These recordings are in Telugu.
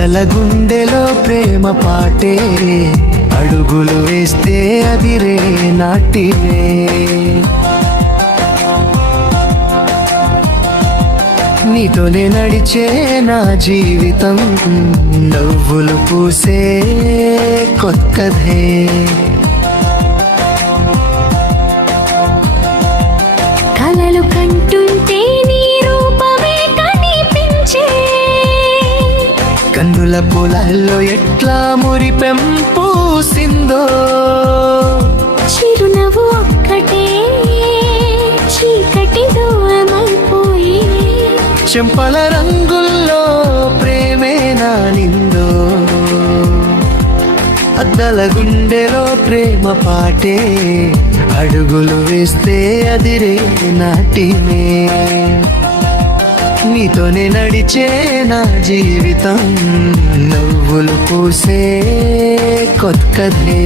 అద్దల గుండెలో ప్రేమ పాటే. అడుగులు వేస్తే అదిరే నాటివే. నీతోనే నడిచే నా జీవితం. నవ్వులు పూసే కొత్తదే కలలు కంటూ కన్నుల పొలాల్లో ఎట్లా మురిపెం పూసిందో చిరునవ్వు ఒక్కటే చీకటి దూరమైపోయి. చెంపల రంగుల్లో ప్రేమే నా నిందో? అద్దల గుండెలో ప్రేమ పాటే అడుగులు వేస్తే అదిరే నాటినే నీతోనే నడిచే నా జీవితం. నవ్వులు పూసే కొత్తదే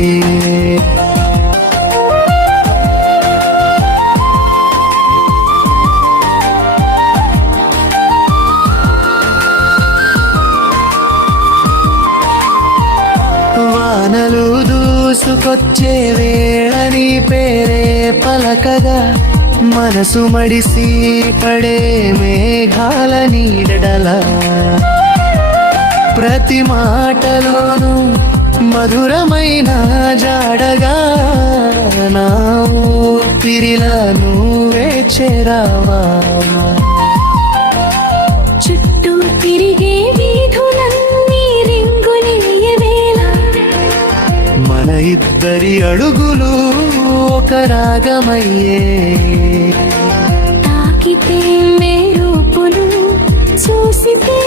వానలు దూసుకొచ్చే వేళ నీ పేరే పలకగా మనసు మడిసి పడే మేఘాల నీడల ప్రతి మాటలోను మధురమైన జాడగా నా ఊపిరిలా నువ్వే చేరావా ఇద్దరి అడుగులు ఒక రాగమయ్యే. తాకితే మేరూపులు చూసితే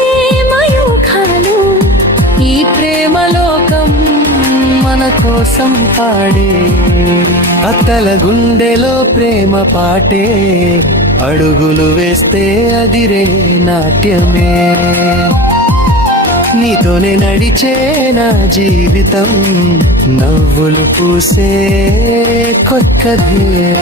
మయూఖాలు. ఈ ప్రేమలోకం మన కోసం పాడే. అత్తల గుండెలో ప్రేమ పాటే. అడుగులు వేస్తే అదిరే నాట్యమే. నీతోనే నడిచే నా జీవితం. నవ్వులు పూసే కొత్తదే